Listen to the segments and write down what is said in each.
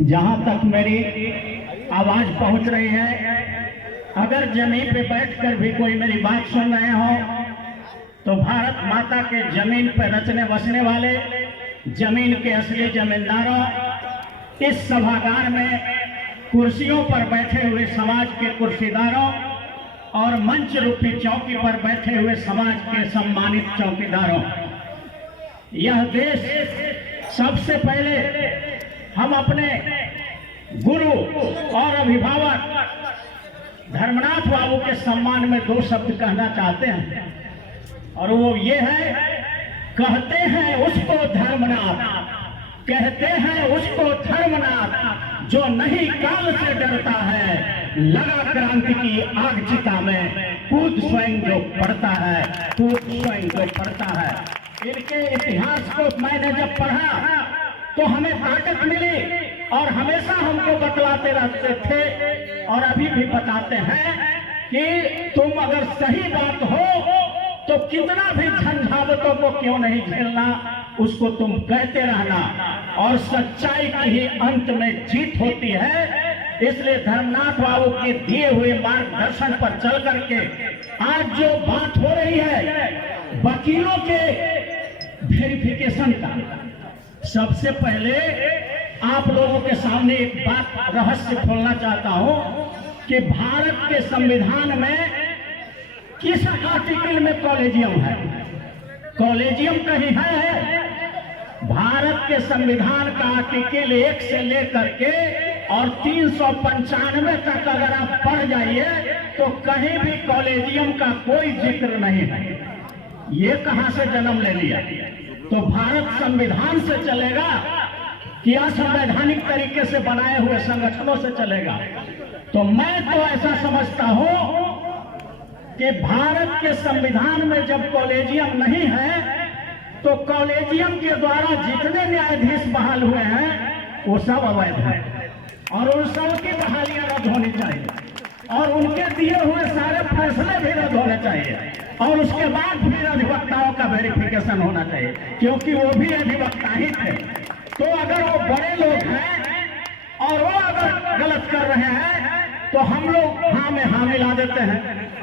जहां तक मेरी आवाज पहुंच रही है, अगर जमीन पे बैठकर भी कोई मेरी बात सुन रहे हो तो भारत माता के जमीन पर रचने बसने वाले, जमीन के असली जमींदारों, इस सभागार में कुर्सियों पर बैठे हुए समाज के कुर्सीदारों और मंच रूपी चौकी पर बैठे हुए समाज के सम्मानित चौकीदारों, यह देश सबसे पहले हम अपने गुरु और अभिभावक धर्मनाथ बाबू के सम्मान में दो शब्द कहना चाहते हैं, और वो ये है, कहते हैं उसको धर्मनाथ, कहते हैं उसको धर्मनाथ, जो नहीं काल से डरता है, लगा क्रांति की आग चिता में, कूद स्वयं जो पढ़ता है, कूद स्वयं जो पढ़ता है। इनके इतिहास को मैंने जब पढ़ा तो हमें ताकत मिली, और हमेशा हमको बतलाते रहते थे और अभी भी बताते हैं कि तुम अगर सही बात हो तो कितना भी झंझावतों को क्यों नहीं झेलना, उसको तुम कहते रहना, और सच्चाई की ही अंत में जीत होती है। इसलिए धर्मनाथ बाबू के दिए हुए मार्गदर्शन पर चल करके आज जो बात हो रही है वकीलों के वेरिफिकेशन का, सबसे पहले आप लोगों के सामने एक बात रहस्य खोलना चाहता हूं कि भारत के संविधान में किस आर्टिकल में कॉलेजियम है? कॉलेजियम कहीं है? भारत के संविधान का आर्टिकल 1 से लेकर के और 395 तक अगर आप पढ़ जाइए तो कहीं भी कॉलेजियम का कोई जिक्र नहीं है। ये कहां से जन्म ले लिया? तो भारत संविधान से चलेगा कि असंवैधानिक तरीके से बनाए हुए संगठनों से चलेगा? तो मैं तो ऐसा समझता हूं कि भारत के संविधान में जब कॉलेजियम नहीं है तो कॉलेजियम के द्वारा जितने न्यायाधीश बहाल हुए हैं वो सब अवैध है, और उन सब की बहालियां रद्द होनी चाहिए, और उनके दिए हुए सारे फैसले भी रद्द होने चाहिए, और उसके बाद फिर अधिवक्ताओं का वेरिफिकेशन होना चाहिए, क्योंकि वो भी अधिवक्ता ही थे। तो अगर वो बड़े लोग हैं और वो अगर गलत कर रहे हैं तो हम लोग हाँ में हाँ मिला देते हैं,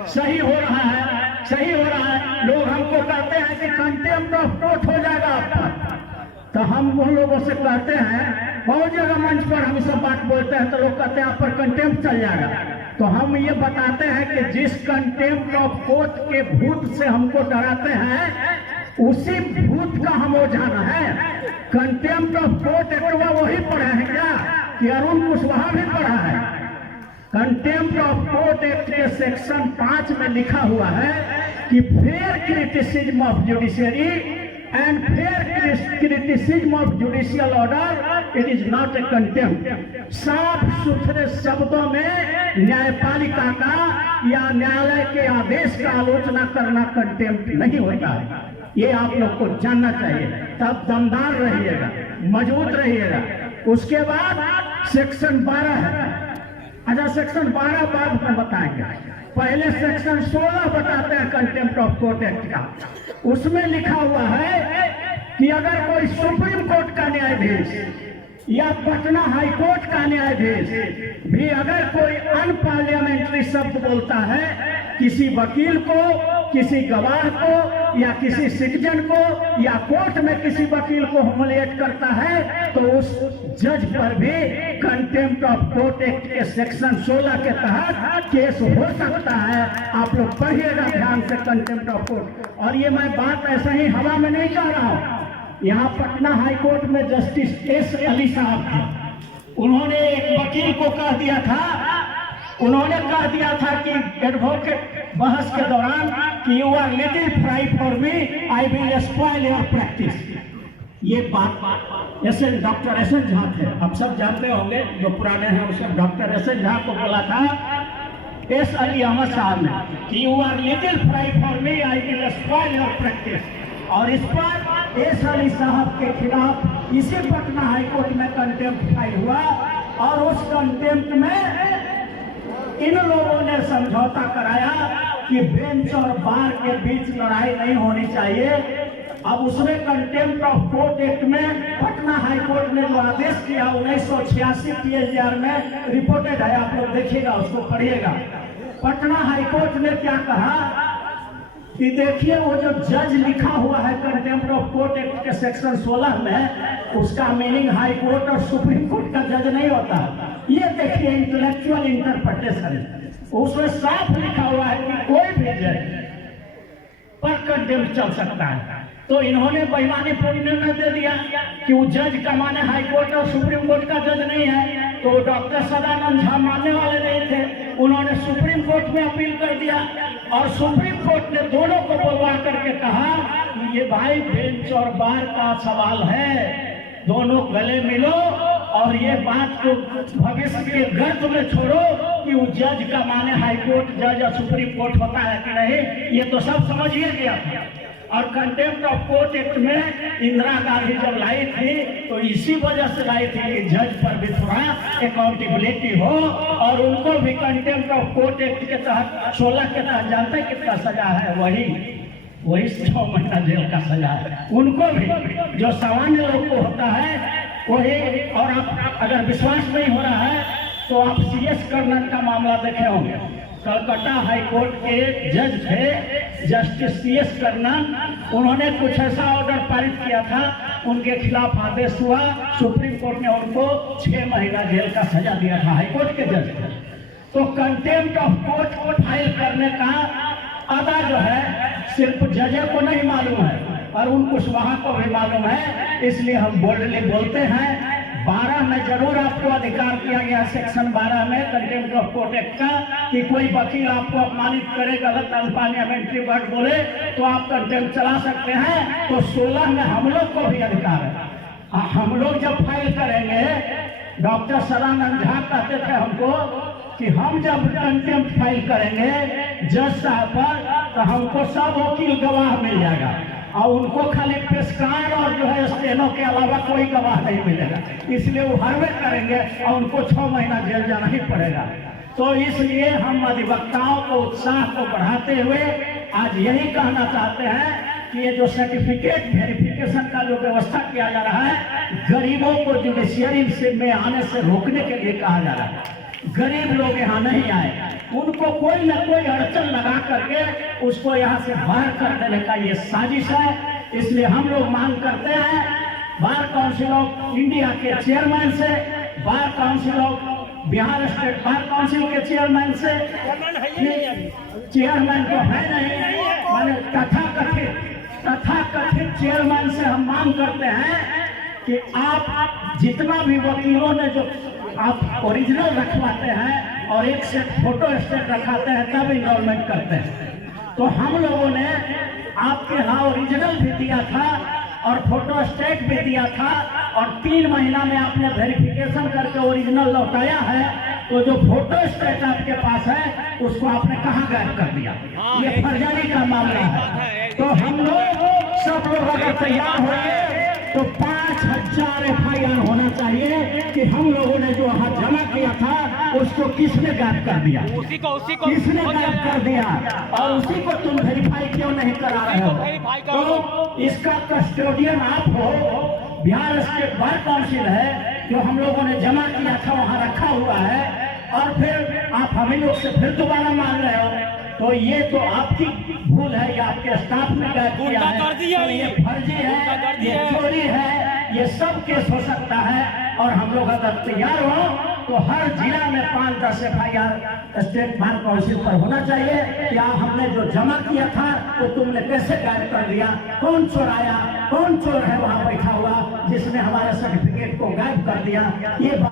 सही हो रहा है, सही हो रहा है। लोग हमको कहते हैं कि कंटेम्प्ट ऑफ कोर्ट हो जाएगा आपका, तो हम उन लोगों से कहते हैं, बहुत जगह मंच पर हम सब बात बोलते हैं तो लोग कहते हैं आप पर कंटेम्प्ट चल जाएगा। तो हम ये बताते हैं कि जिस कंटेम्प्ट ऑफ कोर्ट के भूत से हमको डराते हैं उसी भूत का हम वो जाना है। कंटेम्प्ट ऑफ कोर्ट एक्टवा वही पढ़े हैं क्या कि अरुण कुशवाहा भी पढ़ा है? कंटेम्प्ट ऑफ कोर्ट एक्ट के सेक्शन 5 में लिखा हुआ है कि fair criticism of judiciary and fair criticism of judicial order it is not a contempt. साफ सुथरे शब्दों में न्यायपालिका का या न्यायालय के आदेश का आलोचना करना कंटेम्प्ट नहीं होता है। ये आप लोग को जानना चाहिए, तब दमदार रहिएगा, मजबूत रहिएगा। उसके बाद सेक्शन 12 है। अच्छा, सेक्शन 12 बाद में बताएंगे, पहले सेक्शन 16 बताते हैं कंटेम्प्ट ऑफ कोर्ट एक्ट का। उसमें लिखा हुआ है कि अगर कोई सुप्रीम कोर्ट का न्यायाधीश या पटना हाई कोर्ट का न्यायाधीश भी अगर कोई अनपार्लियामेंट्री शब्द बोलता है किसी वकील को, किसी गवाह को या किसी सिटीजन को, या कोर्ट में किसी वकील को ह्यूमिलिएट करता है तो उस जज पर भी कंटेम्प्ट ऑफ कोर्ट एक्ट के सेक्शन 16 के तहत केस हो सकता है। आप लोग पढ़िएगा ध्यान से कंटेम्प्ट ऑफ कोर्ट। और ये मैं बात ऐसा ही हवा में नहीं कह रहा हूं। यहाँ पटना हाई कोर्ट में जस्टिस एस अली साहब थे, उन्होंने एक वकील को कह दिया था, उन्होंने कह दिया था कि एडवोकेट बहस के दौरान कि you are little fry for me, I will spoil your practice. ये बात डॉक्टर एस एन झा थे, आप सब जानते होंगे जो पुराने हैं, उसे डॉक्टर एस एन झा को बोला था एस अली अहमद साहब ने कि you are little fry for me, I will spoil your practice. और इस पर एस अली साहब के खिलाफ इसी पटना हाईकोर्ट में कंटेम्प्ट फाइल हुआ, और उस कंटेम्प्ट में इन लोगों ने समझौता कराया कि बेंच और बार के बीच लड़ाई नहीं होनी चाहिए, अब उसमें कंटेम्प्ट ऑफ कोर्ट एक्ट में पटना हाई कोर्ट ने जो आदेश किया 1986 PSDR में रिपोर्टेड है, आप लोग देखिएगा, उसको पढ़िएगा। पटना हाई कोर्ट ने क्या कहा कि देखिए वो जो जज लिखा हुआ है कंटेम्प्ट ऑफ कोर्ट एक्ट के सेक्शन 16 में, उसका मीनिंग हाई कोर्ट और सुप्रीम कोर्ट का जज नहीं होता। ये देखिए इंटेलेक्चुअल इंटरप्रिटेशन, उसमें साफ लिखा हुआ है कि कोई भी जज पर कंटेम्प्ट चल सकता है। तो इन्होंने बेईमानी पूर्ण निर्णय दे दिया कि वो जज का माने हाई कोर्ट और सुप्रीम कोर्ट का जज नहीं है। तो डॉक्टर सदानंद झा मानने वाले नहीं थे, उन्होंने सुप्रीम कोर्ट में अपील कर दिया और सुप्रीम कोर्ट ने दोनों को बुलवा करके कहा कि ये भाई बेंच और बार का सवाल है, दोनों गले मिलो और ये बात को भविष्य के गर्त में छोड़ो कि वो जज का माने हाई कोर्ट जज या सुप्रीम कोर्ट होता है कि नहीं, ये तो सब समझिए गया था। और कंटेम्प्ट ऑफ कोर्ट एक्ट में इंदिरा गांधी जब लाई थी तो इसी वजह से लाई थी कि जज पर भी थोड़ा अकाउंटेबिलिटी हो और उनको भी कंटेम्प्ट ऑफ कोर्ट एक्ट के तहत 16 के तहत जानते हैं कितना सजा है, वही 6 महीना जेल का सजा है उनको भी, जो सामान्य लोग को होता है वही। और आप अगर विश्वास नहीं हो रहा है तो आप CS कर्नल का मामला देखे होंगे। कलकत्ता हाई कोर्ट के जज थे जस्टिस CS कर्नल, उन्होंने कुछ ऐसा ऑर्डर पारित किया था, उनके खिलाफ आदेश हुआ, सुप्रीम कोर्ट ने उनको 6 महीना जेल का सजा दिया था, हाई कोर्ट के जज थे। तो कंटेम्प्ट ऑफ कोर्ट फाइल करने का अदा जो है सिर्फ जज को नहीं मालूम है और उन कुशवाहा को भी मालूम है, इसलिए हम बोल्डली बोलते हैं 12 में जरूर आपको अधिकार दिया गया सेक्शन 12 में कंटेम्प्ट ऑफ कोर्ट एक्ट का कि कोई वकील आपको अपमानित करे, गलत अनपार्लियामेंट्री वर्ड बोले तो आप कंटेम्प्ट चला सकते हैं। तो 16 में हम लोग को भी अधिकार है। हम लोग जब फाइल करेंगे, डॉक्टर सदानंद झा कहते थे हमको कि हम जब कंटेम्प्ट फाइल करेंगे जज साहब पर तो हमको सब वकील गवाह मिल जाएगा और उनको खाली पेशकार और जो है स्टेनो के अलावा कोई गवाह नहीं मिलेगा, इसलिए वो हरवे करेंगे और उनको 6 महीना जेल जाना ही पड़ेगा। तो इसलिए हम अधिवक्ताओं को उत्साह को बढ़ाते हुए आज यही कहना चाहते हैं कि ये जो सर्टिफिकेट वेरिफिकेशन का जो व्यवस्था किया जा रहा है, गरीबों को जुडिशियरी में आने से रोकने के लिए कहा जा रहा है। गरीब लोग यहाँ नहीं आए, उनको कोई न कोई अड़चन लगा करके उसको यहाँ से बाहर कर देने का ये साजिश है। इसलिए हम लोग मांग करते हैं बार काउंसिल ऑफ इंडिया के चेयरमैन से, bar council of Bihar state bar council के चेयरमैन से, चेयरमैन तो है नहीं, माने तथाकथित चेयरमैन से हम मांग करते हैं कि आप जितना भी वकीलों ने जो आप ओरिजिनल रखवाते हैं और एक सेट फोटो स्टेट रखाते हैं तब इनरोलमेंट करते हैं, तो हम लोगों ने आपके यहाँ ओरिजिनल भी दिया था और फोटो स्टेट भी दिया था और 3 महीना में आपने वेरिफिकेशन करके ओरिजिनल लौटाया है, तो जो फोटो स्टेट आपके पास है उसको आपने कहाँ गायब कर दिया? ये फर्जी का मामला है। तो हम लोग सब लोग अगर तैयार हुए तो 5000 FIR होना चाहिए कि हम लोगों ने जो यहाँ जमा किया था उसको किसने गायब कर दिया, किसने गायब कर दिया और उसी को तुम वेरीफाई क्यों नहीं करा रहे हो? तो इसका कस्टोडियन आप हो, बिहार स्टेट बार काउंसिल है जो हम लोगों ने जमा किया था वहाँ रखा हुआ है और फिर आप हमें लोग से फिर दोबारा मांग रहे हो, तो ये तो आपकी भूल है या आपके स्टाफ ने गायब किया है, तो ये फर्जी है, ये चोरी है, ये सब केस हो सकता है। और हम लोग अगर तैयार हो तो हर जिला में 5-10 FIR स्टेट बार काउंसिल पर होना चाहिए। क्या हमने जो जमा किया था वो तुमने कैसे गायब कर दिया, कौन चोराया, कौन चोर है वहाँ बैठा हुआ जिसने हमारे सर्टिफिकेट को गायब कर दिया, ये